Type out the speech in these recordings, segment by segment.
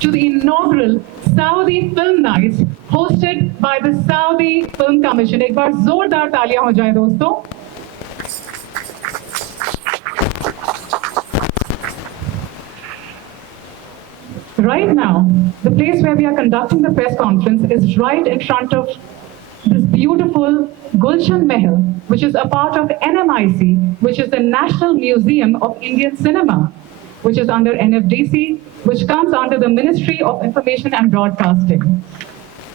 To the inaugural Saudi Film Nights hosted by the Saudi Film Commission. एक बार जोरदार तालियां हो जाएं दोस्तों. Right now, the place where we are conducting the press conference is right in front of this beautiful Gulshan Mahal, which is a part of NMIC, which is the National Museum of Indian Cinema, which is under NFDC, which comes under the Ministry of Information and Broadcasting.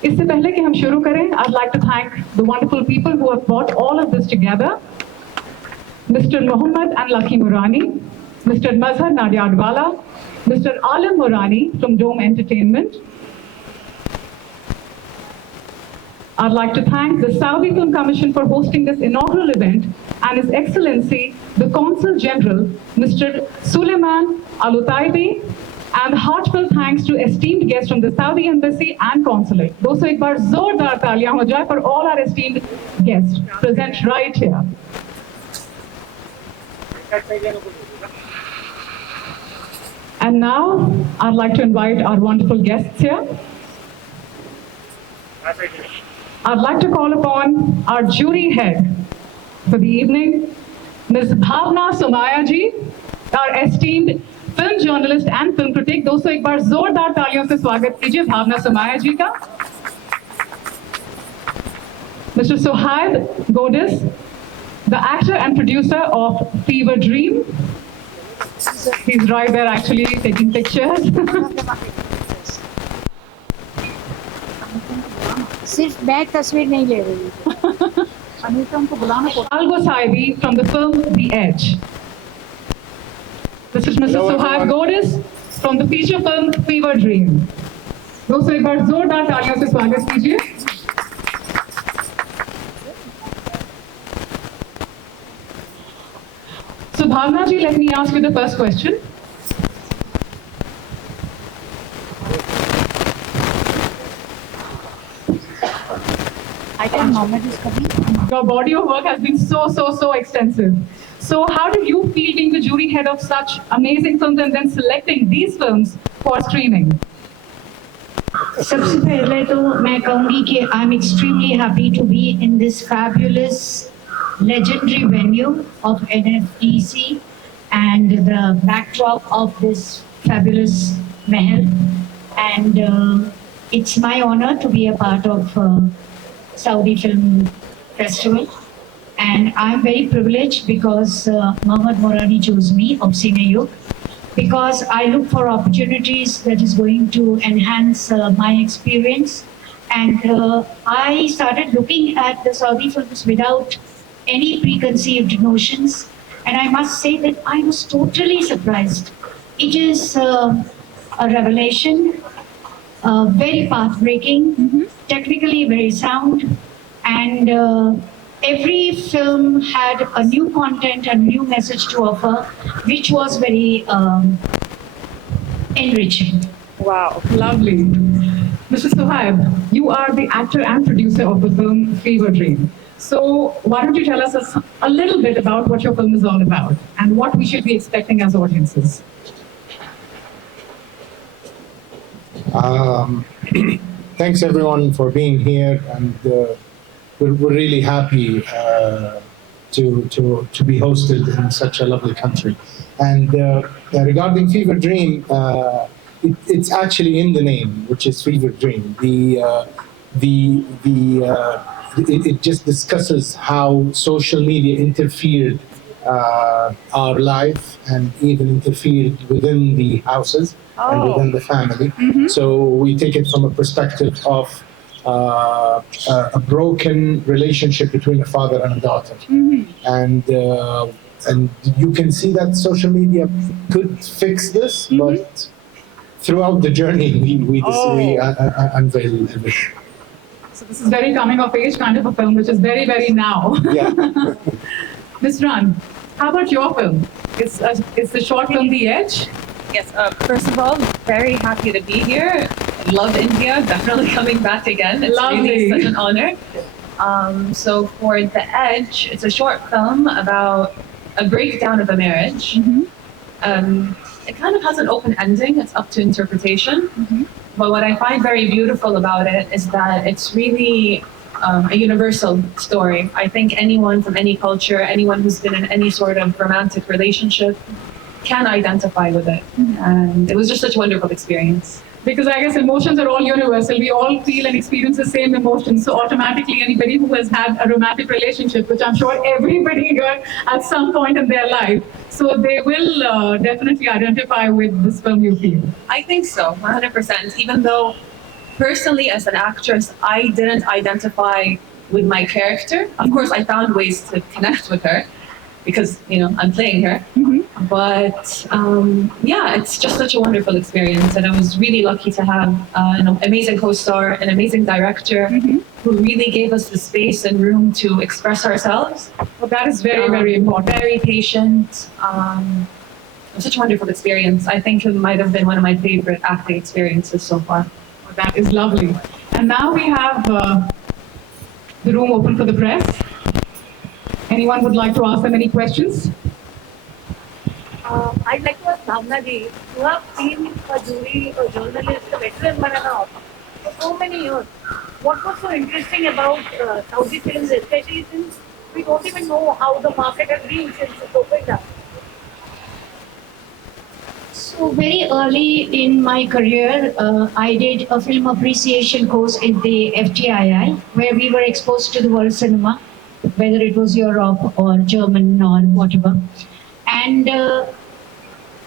इससे पहले कि हम शुरू करें, I'd like to thank the wonderful people who have brought all of this together. Mr. Mohammed and Lucky Murani, Mr. Mazhar Nadiadwala, Mr. Alim Murani from Dome Entertainment. I'd like to thank the Saudi Film Commission for hosting this inaugural event and His Excellency, the Consul General, Mr. Suleiman Al-Utaibi, and heartfelt thanks to esteemed guests from the Saudi Embassy and Consulate. दोस्तों एक बार जोरदार तालियां हो जाए for all our esteemed guests present right here. And now, I'd like to invite our wonderful guests here. I'd like to call upon our jury head for the evening, Ms. Bhavna Somaya ji, our esteemed film journalist and film critic. दोस्तों एक बार जोरदार तालियों से स्वागत कीजिए भावना सोमाया जी का. Mr. Sohaib Godis, the actor and producer of Fever Dream. He's right there actually taking pictures. सिर्फ bag तस्वीर नहीं ले रही है. अनीता उनको बुलाना पड़ा. Algo Saibi from the film The Edge. This is Mr. Sohaib Godis from the feature film Fever Dream. दोस्तों एक बार जोरदार तालियों से स्वागत कीजिए. So Bhavna ji, let me ask you the first question. I can Mohammed is coming. Your body of work has been so extensive. So how did you feel being the jury head of such amazing films and then selecting these films for streaming? सबसे पहले तो मैं कहूँगी कि I'm extremely happy to be in this fabulous, legendary venue of NFDC and the backdrop of this fabulous mahal. And it's my honor to be a part of Saudi Film Festival. And I'm very privileged because Mohammed Morani chose me of Thankyou, because I look for opportunities that is going to enhance my experience. And I started looking at the Saudi films without any preconceived notions. And I must say that I was totally surprised. It is a revelation, very path-breaking, technically very sound, and every film had a new content and new message to offer, which was very enriching. Wow, lovely. Mr. Sohaib, you are the actor and producer of the film Fever Dream. So why don't you tell us a little bit about what your film is all about and what we should be expecting as audiences? thanks everyone for being here, and we're really happy to be hosted in such a lovely country. And regarding Fever Dream, it's actually in the name, which is Fever Dream. It just discusses how social media interfered our life and even interfered within the houses and within the family. So we take it from a perspective of a broken relationship between a father and a daughter. And you can see that social media could fix this, but throughout the journey, we unveil everything. So this is very coming of age kind of a film, which is very, very now. Yeah. Ms. Ran, how about your film? It's the short film, The Edge. Yes, first of all, very happy to be here. Love India, definitely coming back again. It's really such an honor. So for The Edge, it's a short film about a breakdown of a marriage. It kind of has an open ending, it's up to interpretation. But what I find very beautiful about it is that it's really a universal story. I think anyone from any culture, anyone who's been in any sort of romantic relationship can identify with it. And it was just such a wonderful experience. Because I guess emotions are all universal. We all feel and experience the same emotions. So automatically, anybody who has had a romantic relationship, which I'm sure everybody here at some point in their life, so they will definitely identify with this film, you feel. I think so, 100%. Even though personally, as an actress, I didn't identify with my character. Of course, I found ways to connect with her because, you know, I'm playing her. But yeah, it's just such a wonderful experience. And I was really lucky to have an amazing co-star, an amazing director who really gave us the space and room to express ourselves. Well, that is very, very important. Very patient. It was such a wonderful experience. I think it might have been one of my favorite acting experiences so far. Well, that is lovely. And now we have the room open for the press. Anyone would like to ask them any questions? I'd like to ask Bhavna ji, you have been a jury, a journalist, a veteran banana for so many years. What was so interesting about Saudi films, especially since we don't even know how the market has been since it opened up? So very early in my career, I did a film appreciation course in the FTII, where we were exposed to the world cinema, whether it was Europe or German or whatever. And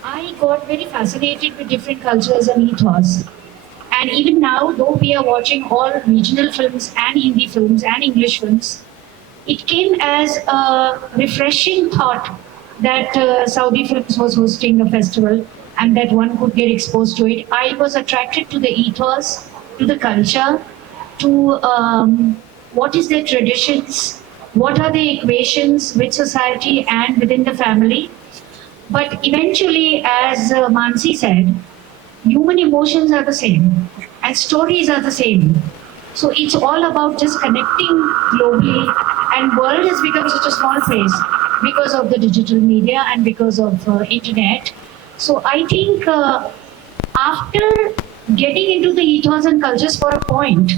I got very fascinated with different cultures and ethos. And even now, though we are watching all regional films and Hindi films and English films, it came as a refreshing thought that Saudi Films was hosting a festival and that one could get exposed to it. I was attracted to the ethos, to the culture, to what is their traditions, what are the equations with society and within the family. But eventually, as Mansi said, human emotions are the same and stories are the same. So it's all about just connecting globally, and world has become such a small place because of the digital media and because of internet. So I think after getting into the ethos and cultures for a point,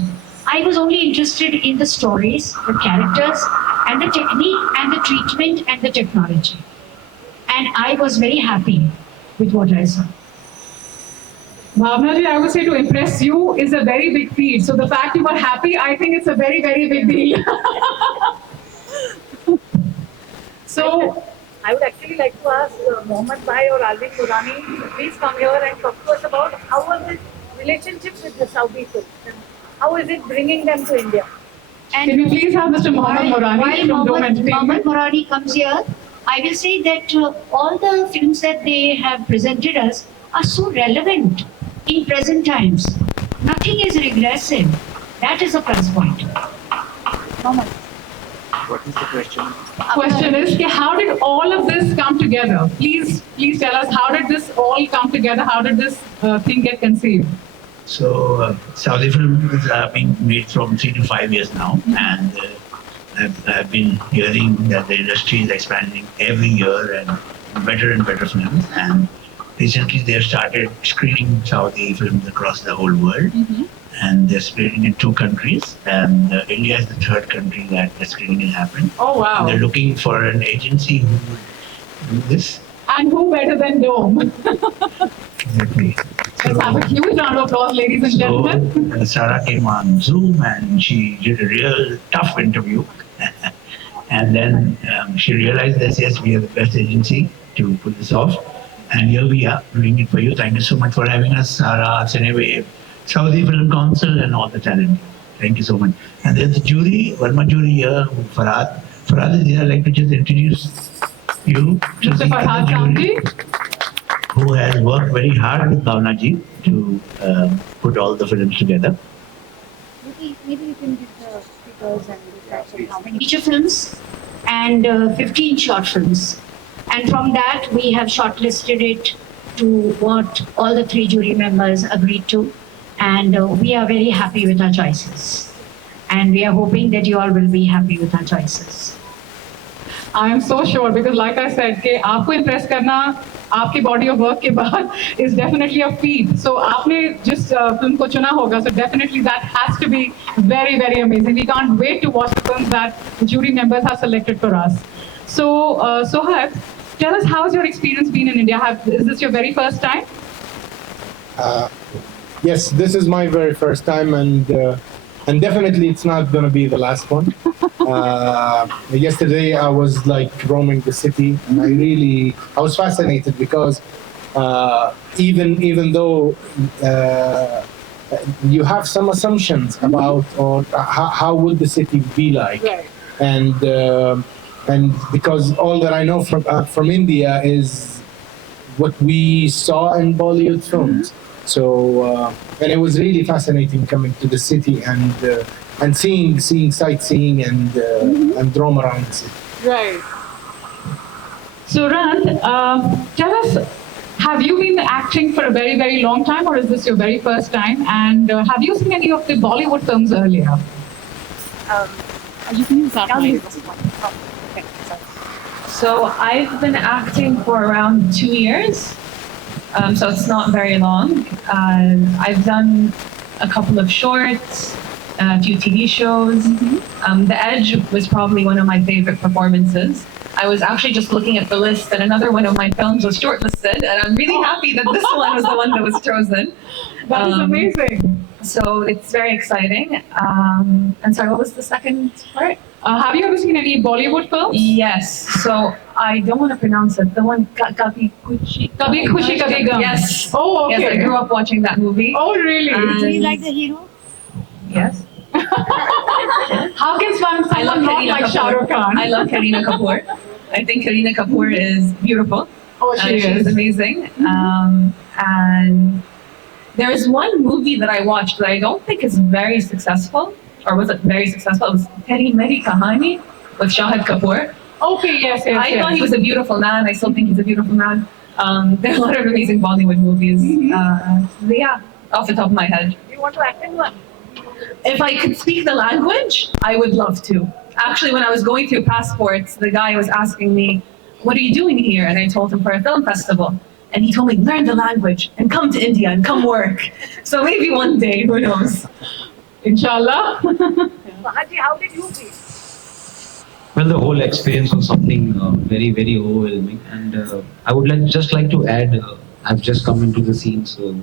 I was only interested in the stories, the characters, and the technique, and the treatment, and the technology. And I was very happy with what I saw. Bhavna ji, I would say to impress you is a very big feat. So the fact you were happy, I think it's a very, very big deal. So I would actually like to ask Mohammed Bhai or Alvin Murani to please come here and talk to us about how was this relationship with the Saudi films and how is it bringing them to India? And can you please have Mr. Mohammed Murani from Dome Mohammed Entertainment? Murani comes here, I will say that all the films that they have presented us are so relevant in present times. Nothing is regressive. That is a plus point. What is the question? Question is, how did all of this come together? Please tell us, how did this all come together? How did this thing get conceived? So, Saudi films are being made from 3 to 5 years now, and I've been hearing that the industry is expanding every year and better films. And recently they have started screening Saudi films across the whole world. and they're screening in 2 countries, and India is the 3rd country that the screening has happened. Oh, wow. They're looking for an agency who would do this. And who better than Dome? Exactly. Let's have a huge round of applause, ladies and gentlemen. So Sarah came on Zoom and she did a real tough interview. And then she realized that yes, we are the best agency to pull this off. And here we are doing it for you. Thank you so much for having us, Sarah, Cinewave, Saudi Film Council, and all the talent. Thank you so much. And there's the jury, Verma jury here, Farhad. Farhad is here. I'd like to just introduce you to Mr. the Farhad other jury, Gandhi. who has worked very hard with Bhavna ji to put all the films together. Maybe you can give the figures and the facts of how many. Feature films and 15 short films. And from that, we have shortlisted it to what all the 3 jury members agreed to. And we are very happy with our choices. And we are hoping that you all will be happy with our choices. I am so sure because like I said, कि आपको impress करना आपकी body of work के बाद is definitely a feat. So आपने जिस film को चुना होगा, so definitely that has to be very, very amazing. We can't wait to watch the films that the jury members have selected for us. So, Sohad, tell us how's your experience been in India? Is this your very first time? Yes, this is my very first time, and definitely it's not going to be the last one. Yesterday I was like roaming the city, and I was fascinated because even though you have some assumptions about or how would the city be like, Right. and because all that I know from India is what we saw in Bollywood films. So and it was really fascinating coming to the city and seeing sightseeing and roam around the city. Right. So, Rand, tell us, have you been acting for a very, very long time, or is this your very first time? And have you seen any of the Bollywood films earlier? You can use that mic. So I've been acting for around 2 years, so it's not very long. I've done a couple of shorts, a few TV shows. The Edge was probably one of my favorite performances. I was actually just looking at the list, and another one of my films was shortlisted, and I'm really happy that this one was the one that was chosen. That is amazing. So it's very exciting. And sorry, what was the second part? Have you ever seen any Bollywood films? Yes. So I don't want to pronounce it. The one Kabhi Khushi. Kabhi Khushi Kabhi Gum. Yes. Oh, okay. Yes, I grew up watching that movie. Oh, really? Do you like the hero? Yes. How can someone not like Shah Rukh Khan? I love Kareena Kapoor. I think Kareena Kapoor is beautiful. Oh, she She's is. amazing. And there is one movie that I watched that I don't think is very successful, or was it very successful? It was Teri Meri Kahani with Shahid Kapoor. Okay, yes. I thought he was a beautiful man. I still think he's a beautiful man. There are a lot of amazing Bollywood movies. Yeah, off the top of my head. Do you want to act in one? If I could speak the language, I would love to. Actually, when I was going through passports, the guy was asking me, "What are you doing here?" And I told him for a film festival. And he told me, learn the language and come to India and come work. So maybe one day, who knows? Inshallah. Mahaji, how did you feel? Well, the whole experience was something very, very overwhelming. And I would just like to add, I've just come into the scene, so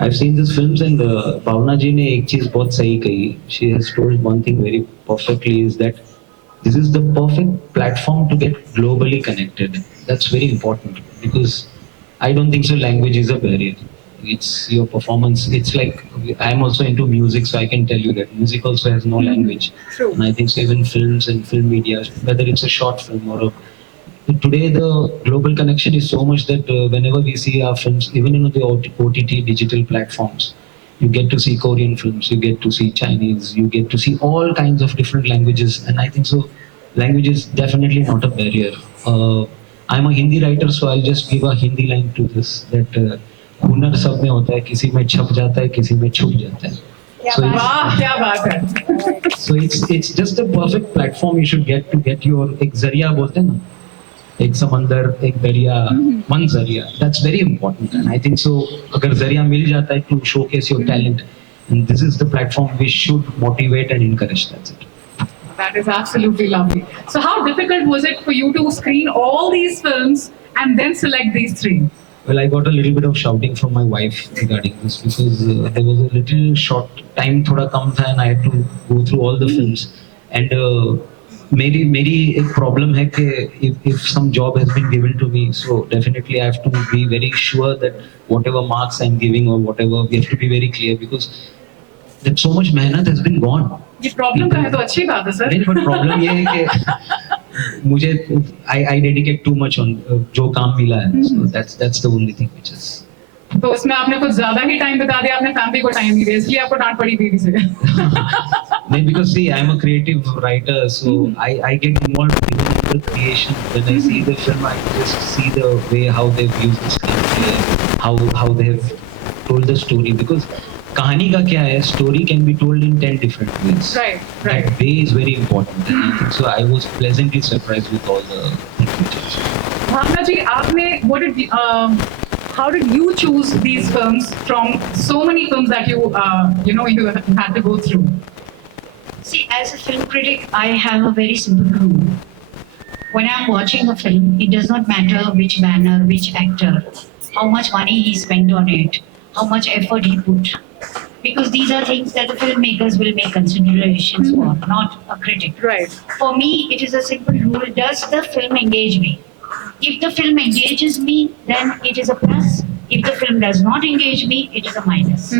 I've seen these films, and Bhavna ji ne ek cheez bahut sahi kahi. She has told one thing very perfectly, is that this is the perfect platform to get globally connected. That's very important, because I don't think so language is a barrier. It's your performance. It's like, I'm also into music, so I can tell you that music also has no language. True. And I think so even films and film media, whether it's a short film or today the global connection is so much that whenever we see our films, even in the OTT digital platforms, you get to see Korean films, you get to see Chinese, you get to see all kinds of different languages. And I think so language is definitely not a barrier. I'm a Hindi writer, so I'll just give a Hindi line to this, that हुनर सब में होता है, किसी में छप जाता है, किसी में छुप जाता है. So Wow, क्या बात है. so it's just a perfect platform you should get to get your एक जरिया बोलते हैं ना, एक समंदर, एक दरिया, one जरिया. That's very important, and I think so. अगर जरिया मिल जाता है to showcase your talent, And this is the platform we should motivate and encourage. That's it. That is absolutely lovely. So how difficult was it for you to screen all these films and then select these three? Well, I got a little bit of shouting from my wife regarding this because there was a little short time thoda kam tha and I had to go through all the films. And मेरी एक problem है कि if some job has been given to me, so definitely I have to be very sure that whatever marks I'm giving or whatever, we have to be very clear because that so much मेहनत has been gone. ये problem का है तो अच्छी बात है sir. नहीं, but problem ये है कि मुझे I dedicate too much on जो काम मिला है. So that's the only thing which is. तो उसमें आपने कुछ ज्यादा ही टाइम बता दिया, आपने फैमिली को टाइम नहीं दिया, इसलिए आपको डांट पड़ी बीवी से. नहीं, because see, I'm a creative writer, so I get involved in the creation. When I see the film, I just see the way how they've used the screenplay, how they have told the story. Because कहानी का क्या है? Story can be told in 10 different ways. Right. That way is very important. And I think so. I was pleasantly surprised with all the things. भावना जी, आपने how did you choose these films from so many films that you had to go through? See, as a film critic, I have a very simple rule. When I'm watching a film, it does not matter which banner, which actor, how much money he spent on it, how much effort he put. Because these are things that the filmmakers will make considerations for, not a critic. Right. For me, it is a simple rule. Does the film engage me? If the film engages me, then it is a plus. If the film does not engage me, it is a minus.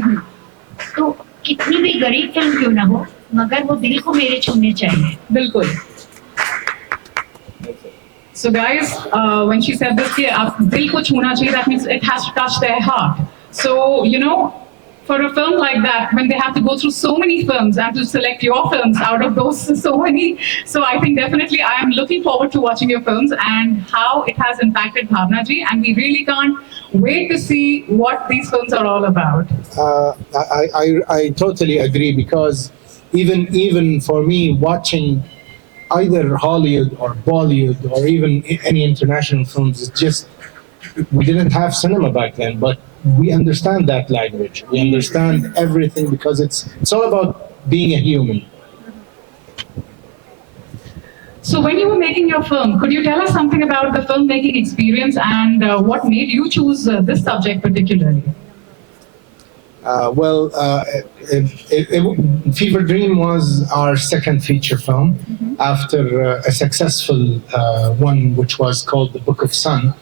तो कितनी भी गरीब film क्यों ना हो, मगर वो दिल को मेरे छूने चाहिए. बिल्कुल. So guys, when she said this, कि आप दिल को छूना चाहिए, that means it has to touch their heart. So for a film like that, when they have to go through so many films and to select your films out of those so many, so I think definitely I am looking forward to watching your films and how it has impacted Bhavna ji, and we really can't wait to see what these films are all about. I totally agree because even for me watching either Hollywood or Bollywood or even any international films, it's just we didn't have cinema back then, but we understand that language. We understand everything because it's all about being a human. So when you were making your film, could you tell us something about the filmmaking experience and what made you choose this subject particularly? Fever Dream was our second feature film after a successful one which was called The Book of Sun.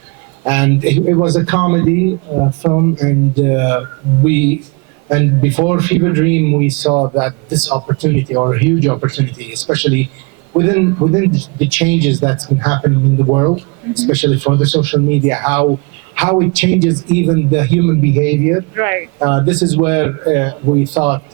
And it was a comedy film, and before Fever Dream, we saw that this opportunity, or a huge opportunity, especially within the changes that's been happening in the world, especially for the social media, how it changes even the human behavior. Right. This is where we thought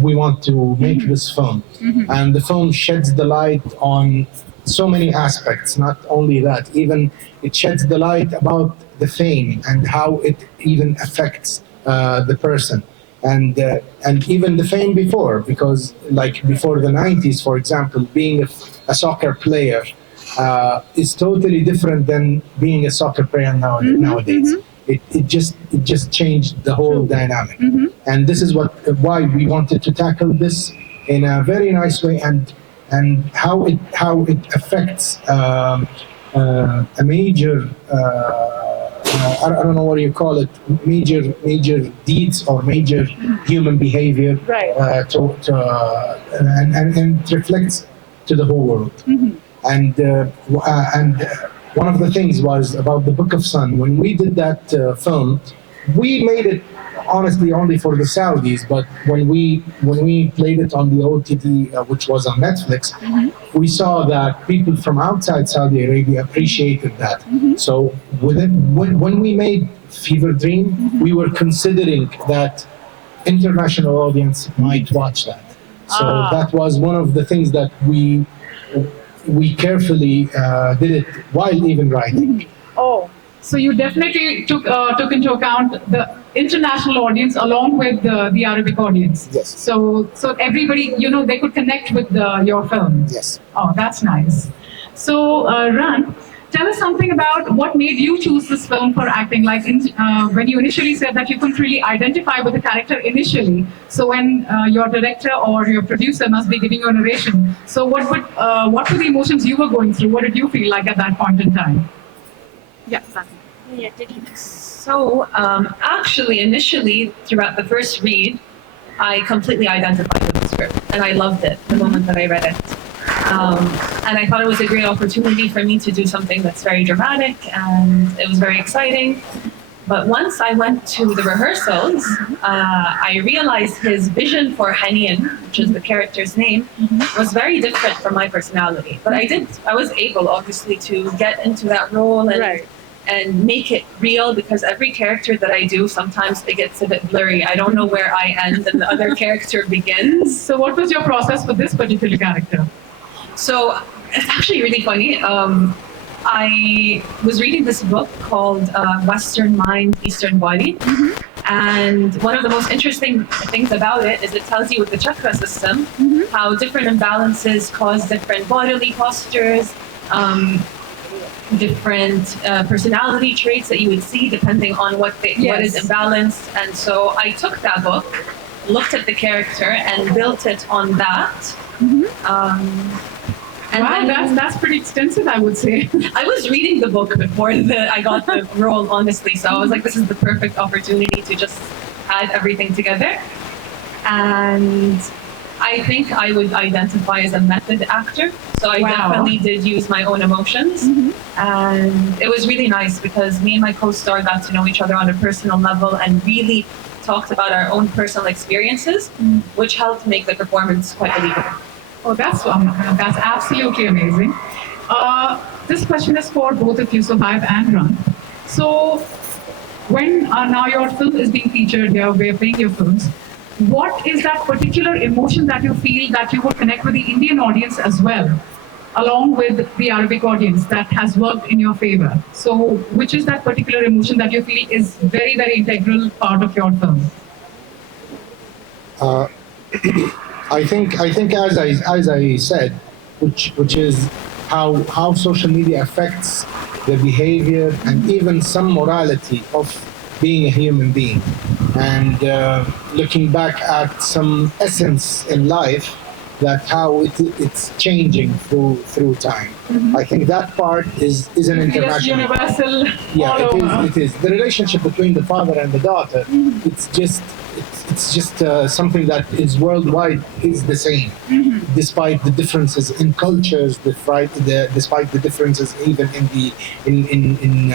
we want to make this film, and the film sheds the light on so many aspects. Not only that, even it sheds the light about the fame and how it even affects the person, and even the fame before, because like before the 90s, for example, being a soccer player is totally different than being a soccer player nowadays. It just changed the whole dynamic, and this is why we wanted to tackle this in a very nice way, and how it affects a major I don't know what you call it, major deeds or major human behavior, Right. And it reflects to the whole world. And one of the things was about the Book of Sun. When we did that film, we made it honestly only for the Saudis, but when we played it on the OTT, which was on Netflix, we saw that people from outside Saudi Arabia appreciated that. So when we made Fever Dream, we were considering that international audience might watch that. So that was one of the things that we carefully did it while even writing. Oh, so you definitely took into account the international audience along with the Arabic audience. Yes. So everybody, they could connect with your film. Yes. Oh, that's nice. So, Ran, tell us something about what made you choose this film for acting. Like when you initially said that you couldn't really identify with the character initially. So when your director or your producer must be giving you a narration. So what were the emotions you were going through? What did you feel like at that point in time? Yeah. So actually, initially, throughout the first read, I completely identified with the script, and I loved it the moment that I read it. And I thought it was a great opportunity for me to do something that's very dramatic, and it was very exciting. But once I went to the rehearsals, I realized his vision for Hanian, which is the character's name, was very different from my personality. But I was able, obviously, to get into that role and make it real, because every character that I do, sometimes it gets a bit blurry. I don't know where I end and the other character begins. So what was your process for this particular character? So it's actually really funny. I was reading this book called Western Mind, Eastern Body. And one of the most interesting things about it is it tells you with the chakra system how different imbalances cause different bodily postures, different personality traits that you would see depending on what is imbalanced. And so I took that book, looked at the character, and built it on that. And wow, then, that's pretty extensive, I would say. I was reading the book before I got the role, honestly. So I was like, this is the perfect opportunity to just add everything together. And I think I would identify as a method actor. So I definitely did use my own emotions. And it was really nice because me and my co-star got to know each other on a personal level and really talked about our own personal experiences, which helped make the performance quite believable. Oh, that's absolutely amazing. This question is for both of you, so Vibe and Ran. So when now your film is being featured here, we're playing your films, what is that particular emotion that you feel that you would connect with the Indian audience as well, along with the Arabic audience that has worked in your favor? So which is that particular emotion that you feel is very, very integral part of your film? I think as I said, which is how social media affects the behavior and even some morality of being a human being, and looking back at some essence in life, that how it's changing through time. I think that part is an international. Universal. Yeah, it is. The relationship between the father and the daughter. It's just something that is worldwide is the same, despite the differences in cultures, despite the differences even in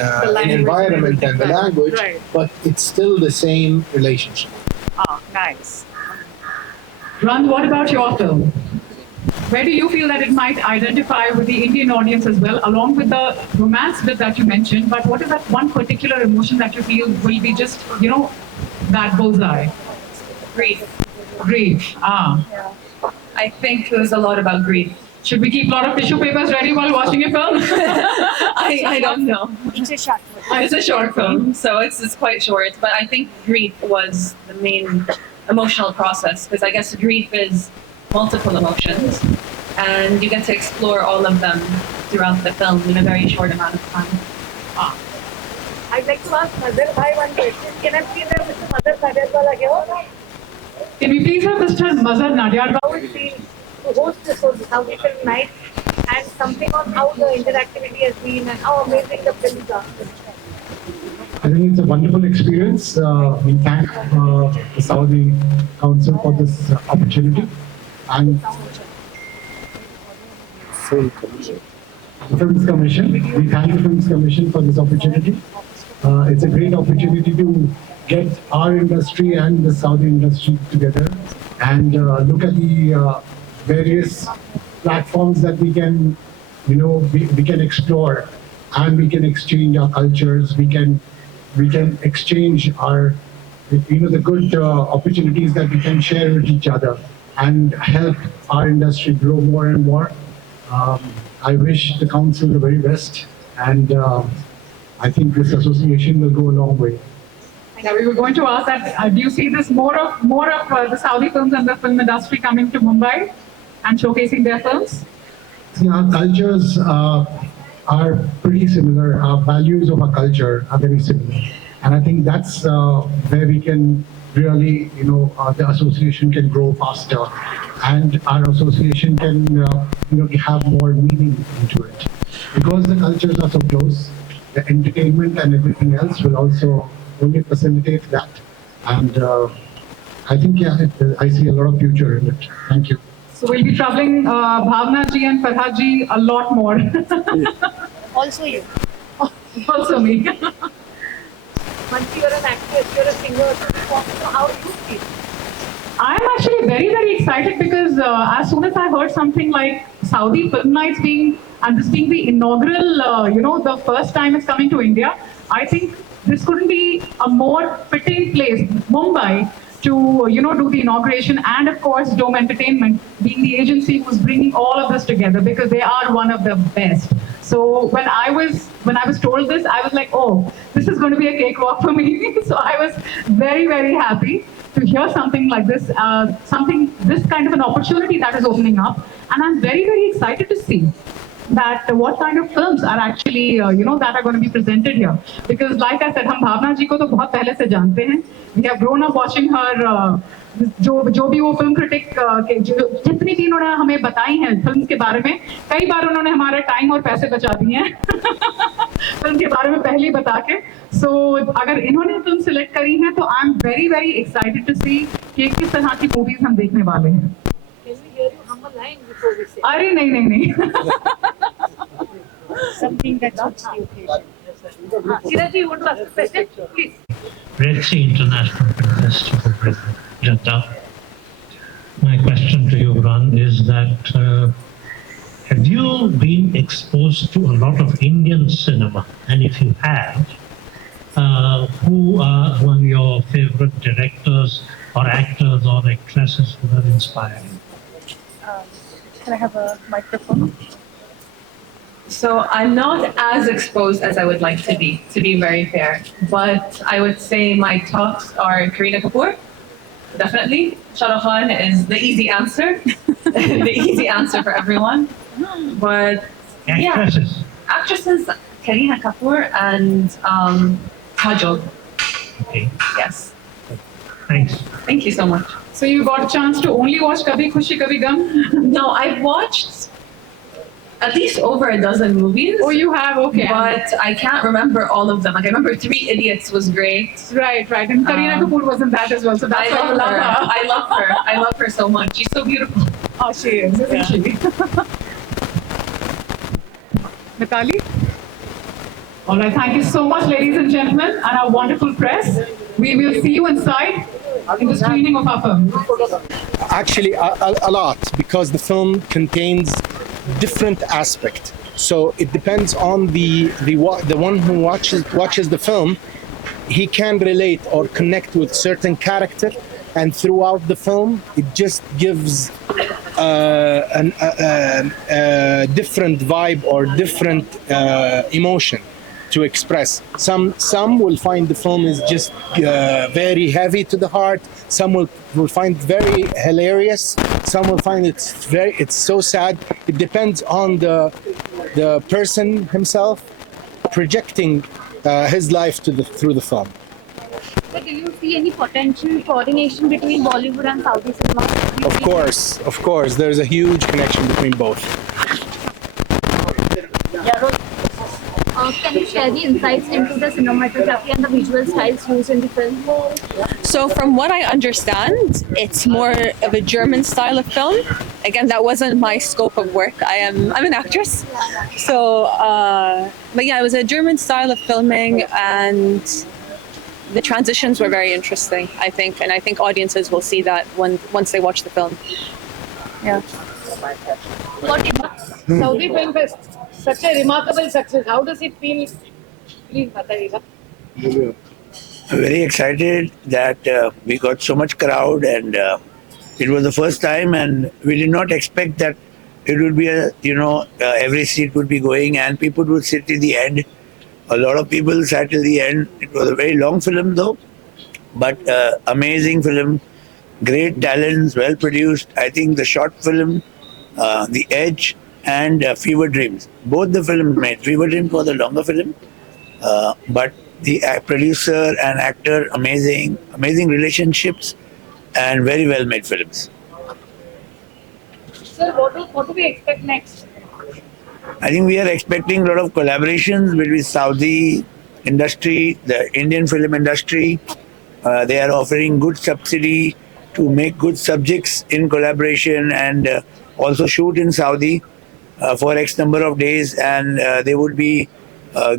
environment and the language, but it's still the same relationship. Oh, nice. Ran, what about your film? Where do you feel that it might identify with the Indian audience as well, along with the romance bit that you mentioned? But what is that one particular emotion that you feel will be just, that bullseye? Grief. Grief. Yeah. I think it was a lot about grief. Should we keep a lot of tissue papers ready while watching a film? I don't know. It's a short film. It's a short film, so it's quite short. But I think grief was the main emotional process, because I guess grief is multiple emotions, and you get to explore all of them throughout the film in a very short amount of time. I'd like to ask Mazhar Bhai one question. Can I please have Mr. Mazhar Nadyar here? Can we please have Mr. Mazhar Nadyar? How would it be to host this Saudi Film Night, and something on how the interactivity has been and how amazing the films are? I think it's a wonderful experience. We thank the Saudi Council for this opportunity, and the Films Commission. We thank the Films Commission for this opportunity. It's a great opportunity to get our industry and the Saudi industry together and look at the various platforms that we can, we can explore, and we can exchange our cultures. We can exchange our, the good opportunities that we can share with each other and help our industry grow more and more. I wish the council the very best, and I think this association will go a long way. Yeah, we were going to ask that. Do you see this more of the Saudi films and the film industry coming to Mumbai and showcasing their films? See, our cultures are pretty similar. Our values of our culture are very similar. And I think that's where we can really, the association can grow faster and our association can, have more meaning into it. Because the cultures are so close, the entertainment and everything else will also only facilitate that. And I think, I see a lot of future in it. Thank you. So we'll be traveling Bhavna ji and Farhad ji a lot more. Also you. Also me. Once you're an actress, you're a singer, so how do you feel? I'm actually very, very excited because as soon as I heard something like Saudi Film Nights and this being the inaugural, the first time it's coming to India, I think this couldn't be a more fitting place, Mumbai, to do the inauguration, and of course Dome Entertainment being the agency who's bringing all of this together because they are one of the best. So when I was told this, I was like, oh, this is going to be a cakewalk for me. So I was very, very happy to hear something like this, this kind of an opportunity that is opening up, and I'm very, very excited to see that what kind of films are actually, that are going to be presented here. Because like I said, हम भावना जी को तो बहुत पहले से जानते हैं. We have grown up watching her, जो भी वो फिल्म क्रिटिक जितनी भी उन्होंने हमें बताई हैं फिल्म के बारे में, कई बार उन्होंने हमारे टाइम और पैसे बचा दिए हैं फिल्म के बारे में पहले ही बता के. So अगर इन्होंने फिल्म सिलेक्ट करी है तो I am very very excited to see कि किस तरह की मूवीज हम देखने वाले हैं. अरे नहीं. Something that suits the occasion. Siraji, you want to ask a question? Please. Red Sea International Film Festival, President Jeddah. My question to you, Ran, is that have you been exposed to a lot of Indian cinema? And if you have, who are among your favorite directors or actors or actresses who are inspiring? Can I have a microphone? So I'm not as exposed as I would like to be very fair. But I would say my tops are Kareena Kapoor, definitely. Shah Rukh Khan is the easy answer, the easy answer for everyone. But Actresses? Yeah, actresses, Kareena Kapoor and Kajol. Okay, Yes. thanks. Thank you so much. So you got a chance to only watch Kabhi Khushi Kabhi Gum? No, I've watched at least over a dozen movies. Oh, you have? Okay. But I can't remember all of them. Like I remember Three Idiots was great. Right. And Kareena Kapoor was in that as well. So that's why I love her. I love her so much. She's so beautiful. Oh, she is, isn't she? Mitali? All right, thank you so much, ladies and gentlemen, and our wonderful press. We will see you inside in the screening of our film. Actually, a lot, because the film contains different aspects. So it depends on the one who watches the film. He can relate or connect with certain character, and throughout the film, it just gives a different vibe or different emotion to express. Some will find the film is just very heavy to the heart. Some will find very hilarious. Some will find it's so sad. It depends on the person himself projecting his life through the film. But do you see any potential coordination between Bollywood and Saudi cinema? Of course, there's a huge connection between both. Can you share the insights into the cinematography and the visual styles used in the film? So from what I understand, it's more of a German style of film. Again, that wasn't my scope of work. I'm an actress. So, but yeah, it was a German style of filming, and the transitions were very interesting, I think. And I think audiences will see that once they watch the film. Yeah. Saudi Film Fest, such a remarkable success. How does it feel? Please, Mataiga. I'm very excited that we got so much crowd, and it was the first time, and we did not expect that it would be every seat would be going and people would sit till the end. A lot of people sat till the end. It was a very long film though, but amazing film, great talents, well produced. I think the short film, The Edge, and Fever Dreams. Both the films made. Fever Dreams was a longer film, but the producer and actor, amazing relationships, and very well made films. Sir, what do we expect next? I think we are expecting a lot of collaborations between Saudi industry, the Indian film industry. They are offering good subsidy to make good subjects in collaboration and also shoot in Saudi for X number of days, and they would be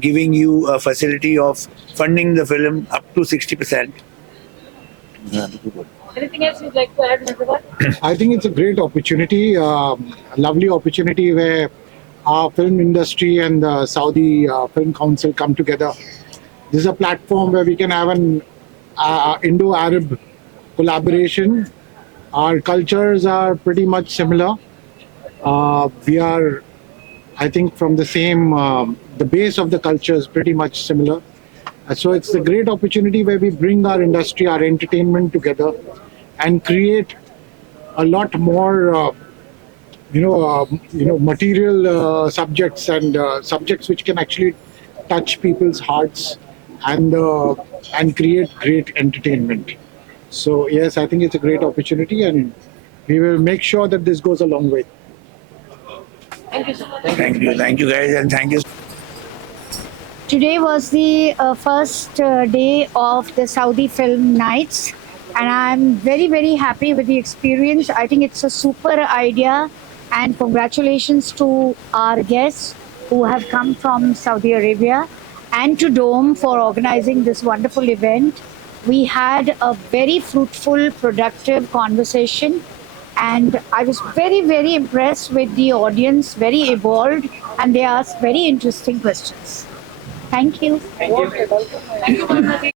giving you a facility of funding the film up to 60%. Anything else you'd like to add, Mr. I think it's a great opportunity, a lovely opportunity where our film industry and the Saudi Film Council come together. This is a platform where we can have an Indo-Arab collaboration. Our cultures are pretty much similar. We are, I think, from the same, the base of the culture is pretty much similar. So it's a great opportunity where we bring our industry, our entertainment together and create a lot more, material subjects and subjects which can actually touch people's hearts and create great entertainment. So yes, I think it's a great opportunity, and we will make sure that this goes a long way. Thank you, sir. Thank you guys, and thank you. Today was the first day of the Saudi Film Nights, and I'm very, very happy with the experience. I think it's a super idea, and congratulations to our guests who have come from Saudi Arabia and to Dome for organizing this wonderful event. We had a very fruitful, productive conversation, and I was very, very impressed with the audience, very evolved, and they asked very interesting questions. Thank you. Thank you, Mr.